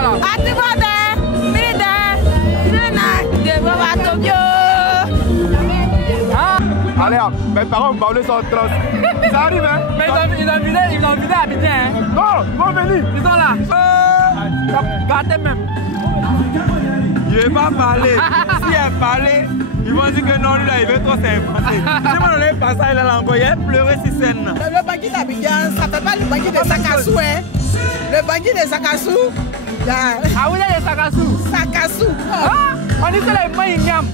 Allez, mes parents me parlaient sans trans. Ça arrive, hein? Mais ils ont vidé à Abidjan, hein? Non, ils vont venir. Ils sont là. Gardez même. Il ne veut pas parler. Si elle parlait, ils vont dire que non, lui là, il veut trop s'inventer. Si on n'avait pas ça, il a encore, il a pleuré sur scène. Le bandit d'Abidjan, ça ne fait pas le bandit de Sakassou, hein? Le bandit de Sakassou. Ah, vous êtes de Sakassou? Sakassou. Ah, on dit que les mains, ils nyam.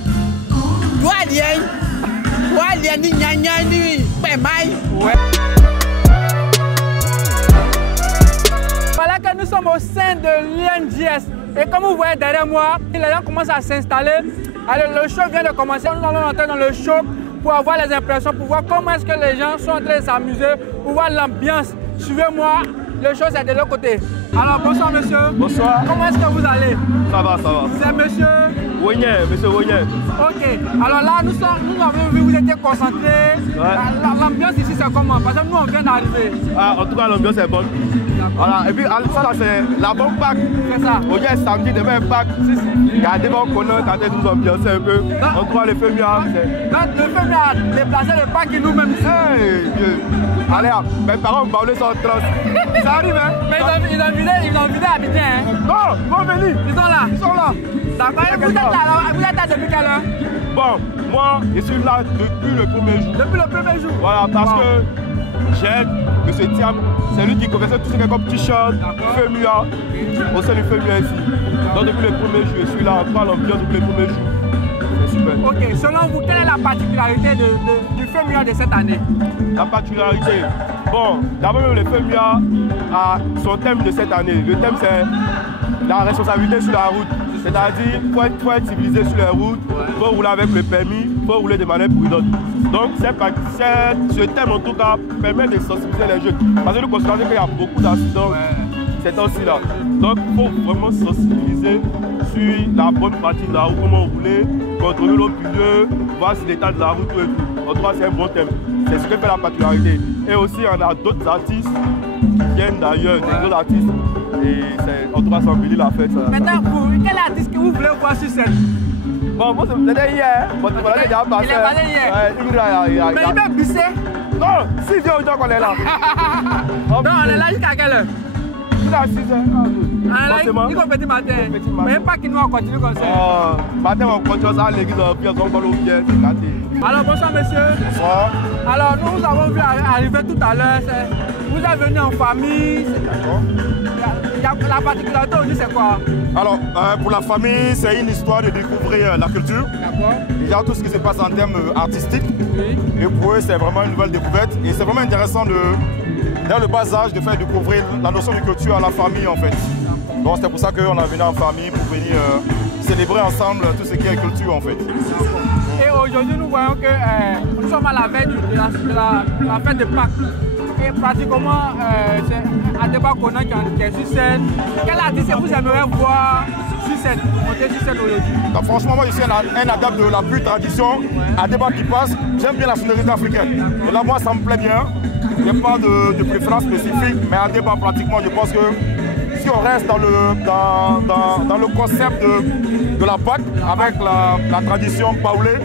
Voilà que nous sommes au sein de l'INJS. Et comme vous voyez derrière moi, les gens commencent à s'installer. Alors le show vient de commencer. Nous allons entrer dans le show pour avoir les impressions, pour voir comment est-ce que les gens sont en train de s'amuser, pour voir l'ambiance. Suivez-moi, le show c'est de l'autre côté. Alors bonsoir monsieur. Bonsoir. Comment est-ce que vous allez? Ça va, ça va. Vous êtes monsieur? Wogné, monsieur Wogné. Ok. Alors là, nous avons vu, vous étiez concentrés. Ouais. L'ambiance ici c'est comment? Parce que nous on vient d'arriver. Ah, en tout cas, l'ambiance est bonne. Voilà. Et puis, ça là, c'est la bonne Pâques. C'est ça. Wogné, samedi, demain, Pâques. Regardez mon connaît, quand on nous ambiancer un peu. En tout cas, les feux miens. Donc, le feu a déplacé le Pâques et nous-mêmes ici. Hey, Dieu. Allez, mes parents me parlaient sans trans. Ça arrive, hein? Mais ils ont vidé à Abidjan, hein? Non, ils vont venir. Ils sont là. Ils sont là. D'accord. Vous êtes là depuis quelle heure? Bon, moi, je suis là depuis le premier jour. Depuis le premier jour? Voilà, parce que j'aide M. Thiam, c'est lui qui connaissait tout ce qui est comme t-shirt, FEMUA, au sein du FEMUA ici. Donc depuis le premier jour, je suis là, on prend l'ambiance depuis le premier jour. C'est super. Ok, selon vous, quelle est la particularité du FEMUA de cette année? La particularité, bon, d'abord même le FEMUA a son thème de cette année. Le thème c'est la responsabilité sur la route. C'est-à-dire qu'il faut être civilisé sur les routes, il faut rouler avec le permis, il faut rouler de manière prudente. Donc ce thème en tout cas permet de sensibiliser les jeunes. Parce que nous constatons qu'il y a beaucoup d'accidents ces temps-ci-là. Donc il faut vraiment sensibiliser sur la bonne partie de la route, comment rouler, contrôler l'eau pluvieux, voir si l'état de la route et tout. En tout cas c'est un bon thème. C'est ce qui fait la particularité. Et aussi on a d'autres artistes qui viennent d'ailleurs, des gros artistes. Et en tout cas, ça embellit la fête. Maintenant, quel artiste que vous voulez voir sur scène? Bon, moi, c'était hier. Bon, il est passé hier. Mais il va glisser? Non, 6 heures aujourd'hui qu'on est là. Non, on est là jusqu'à quelle heure? Jusqu'à 6 heures. On est là jusqu'au petit matin. Mais pas qu'il nous a continué comme ça. Matin, on continue ça à l'église, puis on va au bien. Alors, bonsoir monsieur. Bonsoir. Alors, nous avons vu arriver tout à l'heure. Vous êtes venu en famille. La particularité aujourd'hui, c'est quoi? Alors, pour la famille, c'est une histoire de découvrir la culture. D'accord. Il y a tout ce qui se passe en termes artistiques. Oui. Et pour eux, c'est vraiment une nouvelle découverte. Et c'est vraiment intéressant, dans le bas âge, de faire découvrir la notion de culture à la famille, en fait. Donc, c'est pour ça qu'on est venu en famille pour venir célébrer ensemble tout ce qui est culture, en fait. Et aujourd'hui, nous voyons que nous sommes à la veille de la fête de Pâques. Et pratiquement, c'est Adeba Kona qui est sur scène. Quel artiste vous aimeriez voir sur scène, monter sur scène aujourd'hui? Franchement, moi je suis un adepte de la pure tradition. Adeba qui passe, j'aime bien la sonorité africaine. Et là, moi, ça me plaît bien. Il n'y a pas de préférence spécifique, mais Adeba, pratiquement, je pense que si on reste dans le concept de la Pâque, avec la tradition baoulé,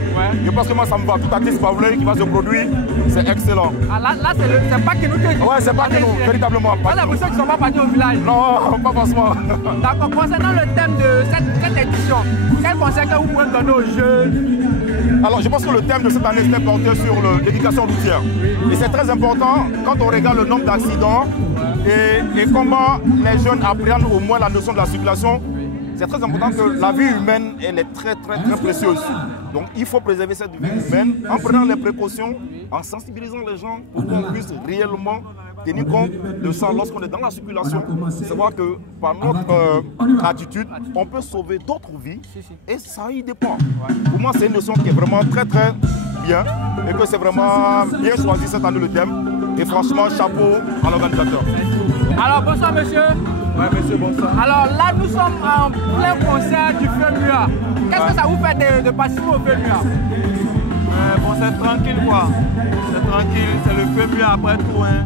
je pense que moi ça me va. Tout artiste baoulé qui va se produire, c'est excellent. Ah, là c'est pas que nous qui... Ouais, c'est pas que nous, véritablement. Pas la personne qui ne sont pas partis au village. Non, pas forcément. D'accord, concernant le thème de cette édition, quel conseil que vous pouvez donner aux jeunes? Alors, je pense que le thème de cette année était porté sur l'éducation routière. Et c'est très important quand on regarde le nombre d'accidents et comment les jeunes apprennent au moins la notion de la circulation. C'est très important que la vie humaine, elle est très précieuse. Donc il faut préserver cette vie humaine en prenant les précautions, en sensibilisant les gens pour qu'on puisse réellement tenir compte de ça lorsqu'on est dans la circulation. Savoir que par notre attitude, on peut sauver d'autres vies et ça y dépend. Pour moi, c'est une notion qui est vraiment très bien et que c'est vraiment bien choisi cette année le thème. Et franchement, chapeau à l'organisateur. Alors bonsoir monsieur. Oui, monsieur, bonsoir. Alors là, nous sommes en plein concert du FEMUA. Qu'est-ce que ça vous fait de participer au FEMUA? Bon, c'est tranquille quoi. C'est tranquille, c'est le FEMUA après tout. Hein.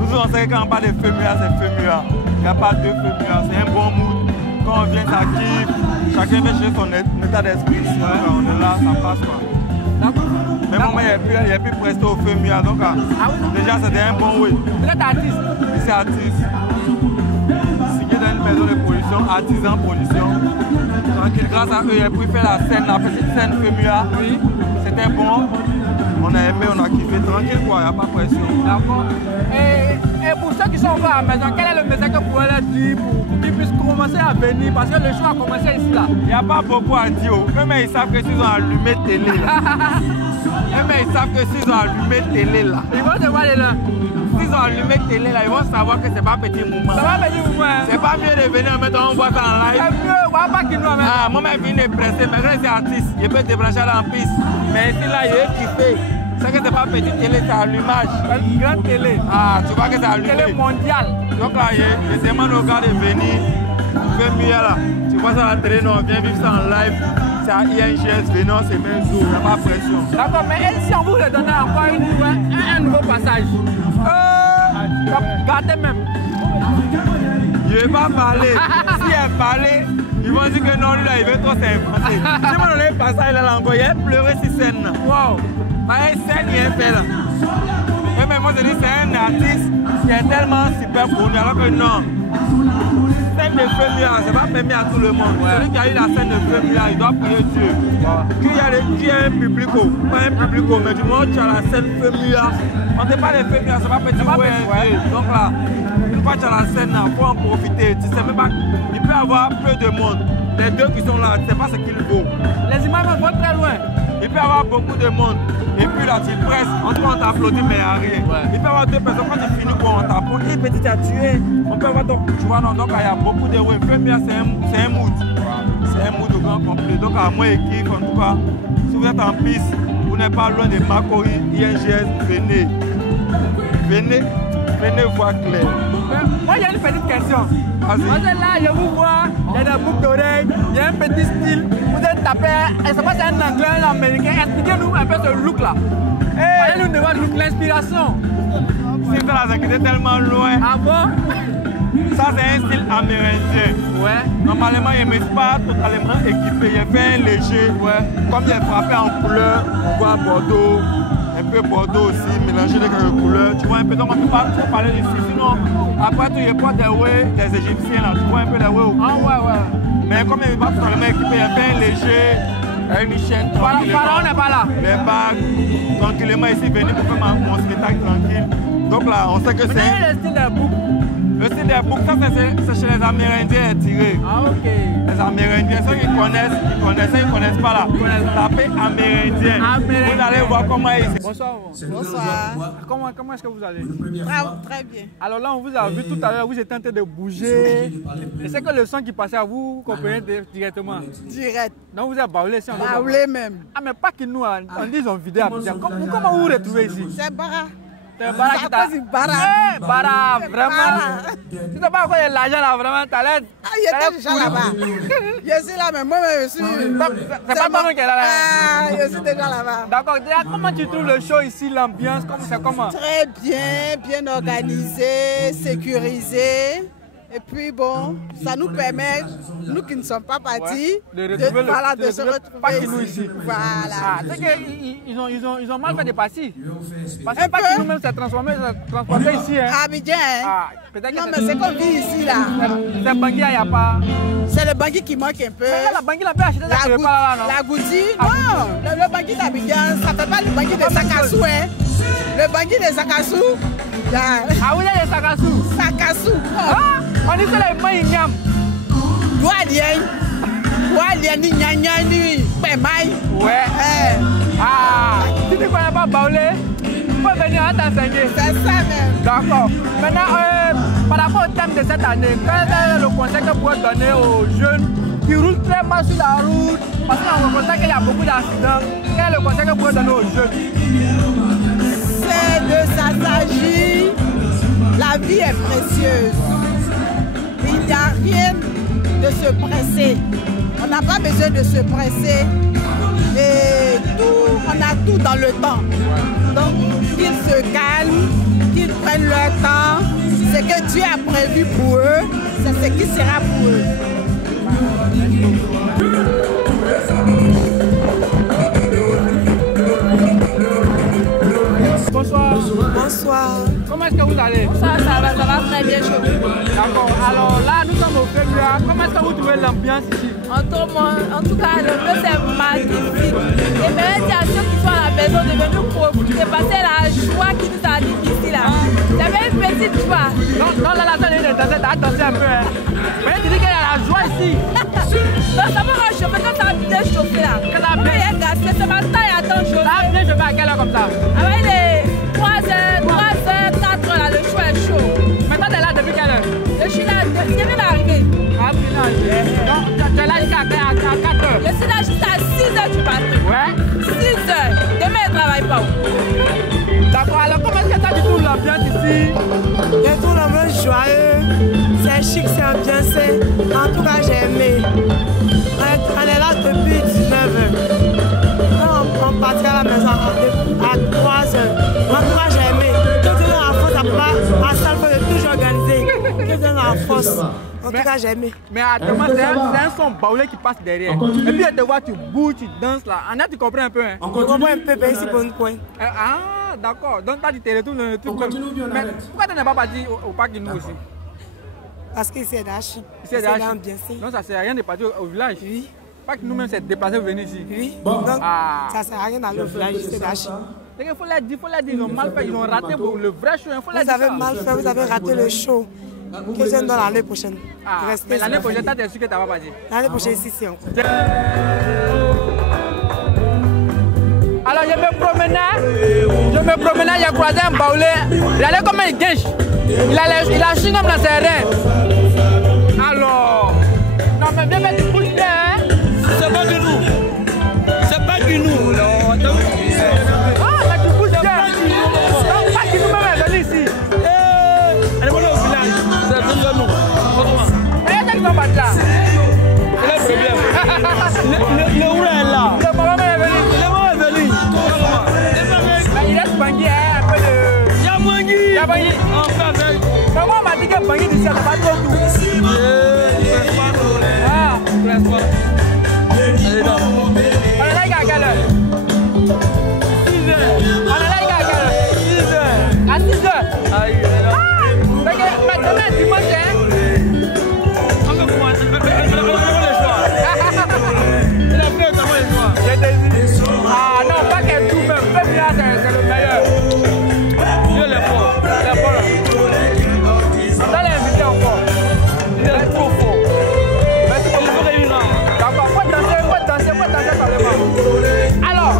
Nous, on sait que quand on parle de FEMUA, c'est FEMUA. Il n'y a pas de FEMUA, c'est un bon mood. Quand on vient, ça kiffe. Chacun fait chercher son état d'esprit. On est là, ça passe quoi. Mais moi, il n'y a plus presté au feu mieux. Donc, déjà, c'était un bon oui. Vous êtes artiste? C'est artiste. Signé dans une maison de production, artisan production. Tranquille, grâce à eux, il a pu faire la scène, la petite scène FEMUA. Oui. C'était bon. On a aimé, on a kiffé. Tranquille, quoi, il n'y a pas de pression. D'accord. Et pour ceux qui sont encore à la maison, quel est le message que vous pouvez leur dire pour qu'ils puissent commencer à venir? Parce que le show a commencé ici, là. Il n'y a pas beaucoup à dire. Même ils savent que s'ils ont allumé télé, là. Même ils savent que s'ils ont allumé télé, là. Ils vont se voir les là. S'ils ont allumé télé, là, ils vont savoir que c'est pas petit mouvement. Ça va petit mouvement. C'est pas mieux de venir maintenant, on voit ça en live. C'est mieux, on va pas qu'ils nous amènent. Ah, moi-même, je viens de presser, mais quand c'est artiste, je peux débrancher là en piste. Mais ici, là, il est kiffé. C'est que c'est pas petite télé, c'est allumage. C'est une grande télé. Ah, tu vois que c'est allumé. Télé mondiale. Donc là, je demande aux gars de venir. Fais mieux là. Tu vois ça à la télé, non, viens vivre ça en live. C'est à INGS, venons, c'est même jour, il n'y a pas de pression. D'accord, mais si on vous redonnait encore un nouveau passage, gardez même. Je ne vais pas parler. Si elle parlait, ils vont dire que non, lui là, il veut trop s'inventer. Si on donne un passage là encore, il a pleuré sur scène là. Wow. Mais une scène, il a fait là. Mais moi, je dis, c'est un artiste qui est tellement super connu, alors que non. Scène de FEMUA, c'est pas permis à tout le monde. Ouais. Celui qui a eu la scène de FEMUA, il doit prier Dieu. Qui a un public, pas un public, mais du moment où tu as la scène FEMUA, on ne dit pas les FEMUA, c'est pas petit. Ouais. Donc là, une fois que tu as la scène, il faut en profiter. Tu sais même pas, il peut y avoir peu de monde. Les deux qui sont là, tu ne sais pas ce qu'il faut. Les images vont très loin. Il peut y avoir beaucoup de monde. Et puis là, tu presses, on t'applaudit, mais il n'y a rien. Ouais. Il peut y avoir deux personnes, quand tu finis, on t'applaudit, et petit, tu as tué. On peut avoir donc, tu vois, non, donc il y a beaucoup de ouais. FEMUA, c'est un mood. C'est un mood au grand complet. Donc, à moi, équipe, en tout cas, si vous êtes en piste, vous n'êtes pas loin de Makori, INGS, venez. Venez voir clair. Moi, il y a une petite question. Parce que là, je vous vois, il y a des boucles d'oreilles, il y a un petit style. Vous êtes tapé, je ne sais pas si c'est un anglais, un américain. Expliquez-nous un peu ce look-là. Parlez-nous de votre look, l'inspiration. C'est ça, c'est tellement loin. Ah bon? Ça, c'est un style amérindien. Ouais. Normalement, il ne m'est pas totalement équipé. Il fait un léger. Ouais. Comme il est frappé en couleur, on voit Bordeaux. Un peu Bordeaux aussi, mélangé avec quelques couleurs. Tu vois un peu, donc on ne peut pas trop parler d'ici. Sinon, après tout, il y a pas des way des Égyptiens là. Tu vois un peu les way. Ah ouais. Mais comme il n'est pas totalement équipé, il fait un léger, une chaîne. Pharaon n'est pas là. Les bagues, tranquillement ici, venir pour faire mon spectacle tranquille. Donc là, on sait que c'est. Le style des boucles. Le style des boucles, ça c'est chez les Amérindiens tirés. Ah ok. Les Amérindiens, ceux qui connaissent, ils ne connaissent pas là. Tapez Amérindien. Vous allez voir comment ils sont. Bonsoir. Bonsoir. Comment est-ce que vous allez? Très bien. Alors là, on vous a vu tout à l'heure, vous étiez en train de bouger. Et c'est que le son qui passait à vous, vous comprenez directement. Direct. Donc vous êtes baoulé si on baoulé même. Ah mais pas que nous, on dit ils ont vidé à Abidjan. Comment vous vous retrouvez ici? C'est Bara. C'est Bara qui t'a... Bara, vraiment. Tu sais pas quoi, il y a l'argent là, vraiment, t'as l'air... Ah, il était déjà là-bas. Je suis là, mais moi-même, je suis... C'est pas toi qui est là. Ah, je suis déjà là-bas. D'accord. Comment tu trouves le show ici, l'ambiance, c'est comment? Très bien organisé, sécurisé. Et puis bon, ça nous permet, nous qui ne sommes pas partis, de se retrouver nous ici. Voilà. Ah, c'est qu'ils ont mal fait de passer. Parce que pas que nous-mêmes s'est transporté ici. Hein. Abidjan, hein? Ah, non, mais c'est qu'on vit ici, là. C'est Bangui, il n'y a pas... C'est le Bangui qui manque un peu. Mais la Bangui, la peut acheter ça, là, non? La Goutti, non. Le Bangui d'Abidjan, ça ne fait pas le Bangui de Sakassou, hein. Le Bangui de Sakassou, ah, vous êtes de Sakassou? Sakassou. Ah, on dit que les mains ignam. Ni nyanya ni pemai. Ouais. Ah, tu ne connais pas Baoulé? Il faut venir à t'enseigner. C'est ça même. D'accord. Maintenant, par rapport au thème de cette année, quel est le conseil que vous pouvez donner aux jeunes qui roulent très mal sur la route? Parce qu'on constate qu'il y a beaucoup d'accidents. Quel est le conseil que vous pouvez donner aux jeunes? C'est de s'assagir. La vie est précieuse. Il n'y a rien de se presser. On n'a pas besoin de se presser. Et on a tout dans le temps. Donc, qu'ils se calment, qu'ils prennent leur temps. Ce que Dieu a prévu pour eux, c'est ce qui sera pour eux. Bonsoir. Bonsoir. Comment est-ce que vous allez? Ça va très bien chez vous. D'accord. Alors là, nous sommes au Fémia. Comment est-ce que vous trouvez l'ambiance ici? En tout cas, l'ambiance est magnifique. Et même à ceux qui sont à la maison de venir profiter, parce que la joie qui nous anime ici là. C'est une petite joie. Non, là, attention un peu. Hein. Mais tu dis qu'il y a la joie ici. Non, ça va réchauffer quand ça a bien chauffé là. Quand ça a bien chauffé, ce matin il attend chaud. Ça a bien chauffé à quelle heure comme ça? Avec les 3h, 4h là, le choix est chaud. Maintenant, tu es là depuis quelle heure? Je suis là, je viens d'arriver. Ah, donc, tu es là jusqu'à 4 heures? Je suis là jusqu'à 6h du matin. Ouais? 6h. Demain, je ne travaille pas. D'accord, alors comment est-ce que tu as du tout l'ambiance ici? Je trouve l'ambiance joyeux, c'est chic, c'est ambiancé. En tout cas, j'ai aimé. On est là depuis 19h. On partira à la maison à 3h. En tout cas, j'ai aimé. Tout est en force, à ça, il faut toujours organiser. Tout est en force. En tout cas, j'ai aimé. Mais attends, c'est un son baoulé qui passe derrière. Et puis, je te vois, tu bouges, tu danses là. Anna, tu comprends un peu, hein? On comprend un peu, mais ici, pour une point. Ah, d'accord. Donc, tu te retournes le truc. Mais pourquoi tu n'es pas parti au parc de nous aussi? Parce qu'ici, c'est d'archi. C'est ambiancé. Non, ça ne sert à rien de partir au village. Oui. Pas que nous-mêmes s'est déplacés pour venir ici. Oui. Donc, ça ne sert à rien d'aller au village, c'est d'archi. Il faut leur dire, ils ont mal fait, ils ont raté le vrai show. Vous avez mal fait, vous avez raté le show. Que je donne l'année prochaine. Mais l'année prochaine, tu es sûr que tu vas pas dire. L'année prochaine, ici, c'est encore. Alors, je me promenais, j'ai croisé un baoulé. Il allait comme un guinche. Il a chignon dans ses reins. Alors, non, mais viens mettre du pouce bien, hein. C'est pas de nous. C'est pas de nous. Ah, mais tu pousses bien. Non, pas qui nous-mêmes est venu ici. Allez, voilà au village. C'est de nous. Regarde qui sont partis là. C'est le problème. Le où est là? Le maman est venu. Le maman est venu. Il reste Bangui, hein, un peu de... Y'a Bangui. Enfin, mais moi, on m'a dit que Bangui d'ici, on n'a pas trop tout. Ah, allez, non. on est là à quelle heure? 6h. On est là à quelle heure? 6h. À 6h. Aïe, là. Mais demain, dimanche, hein? Encore pour moi, c'est le choix. Il a fait comment le choix? Je te dis. Ah non, pas qu'elle tout même. Fémia, c'est le meilleur. Dieu les fort. Les forts. On doit l'inviter encore. Il est trop fort. Merci beaucoup. D'accord, faut danser par le bas. Alors.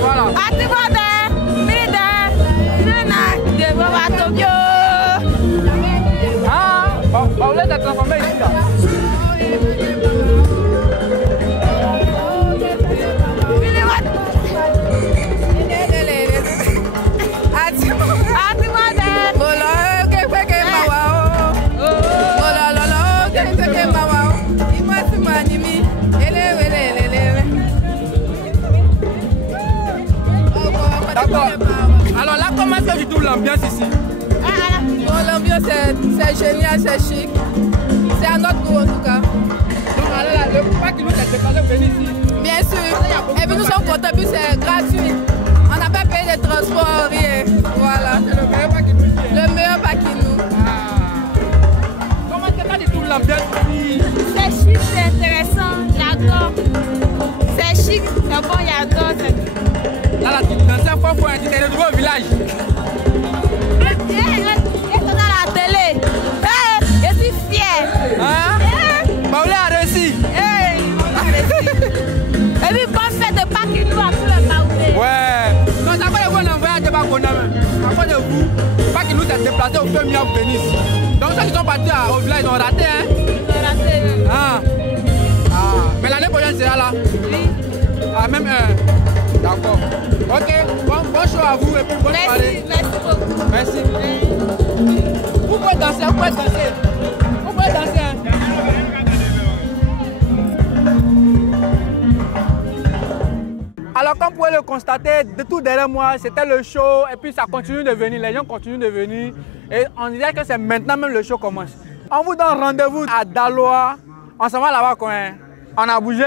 Voilà. Ah, Paulette est transformée ici là. Alors là, comment est-ce que tu trouves l'ambiance ici? Bon, l'ambiance c'est génial, c'est chic. C'est à notre goût en tout cas. Donc alors là, le parc qui nous a déplacé venir ici. Bien sûr. Et puis nous sommes contents, puis c'est gratuit. On n'a pas payé de transport, rien. Voilà. C'est le meilleur parc qui nous dit. Le meilleur parc qui nous. Comment est-ce que tu trouves l'ambiance ici? C'est chic, c'est intéressant, j'adore. C'est chic, c'est bon, j'adore. Là, tu dansais fort, tu t'es retrouvé au village. Et dans la télé. Je suis fière. Hein? Baoulé a réussi. Et puis, bonne fête de Pâques, nous à tous les Baoulés. Ouais. Donc, ça fait qu'on envoie à Débat Kona. À cause de vous, pas qu'ils nous a déplacés au Fémia pour venir ici. Donc, ceux qui sont partis au village, ils ont raté, hein? Ils ont raté. Ah. Mais l'année prochaine, c'est là. Oui. À même heure. D'accord. Ok, bon show à vous et puis bonne soirée. Merci beaucoup. Merci. Vous pouvez danser, vous pouvez danser. Vous pouvez danser. Hein. Alors comme vous pouvez le constater, de tout derrière moi, c'était le show et puis ça continue de venir, les gens continuent de venir et on dirait que c'est maintenant même le show commence. On vous donne rendez-vous à Daloa, on s'en va là-bas quand on a bougé.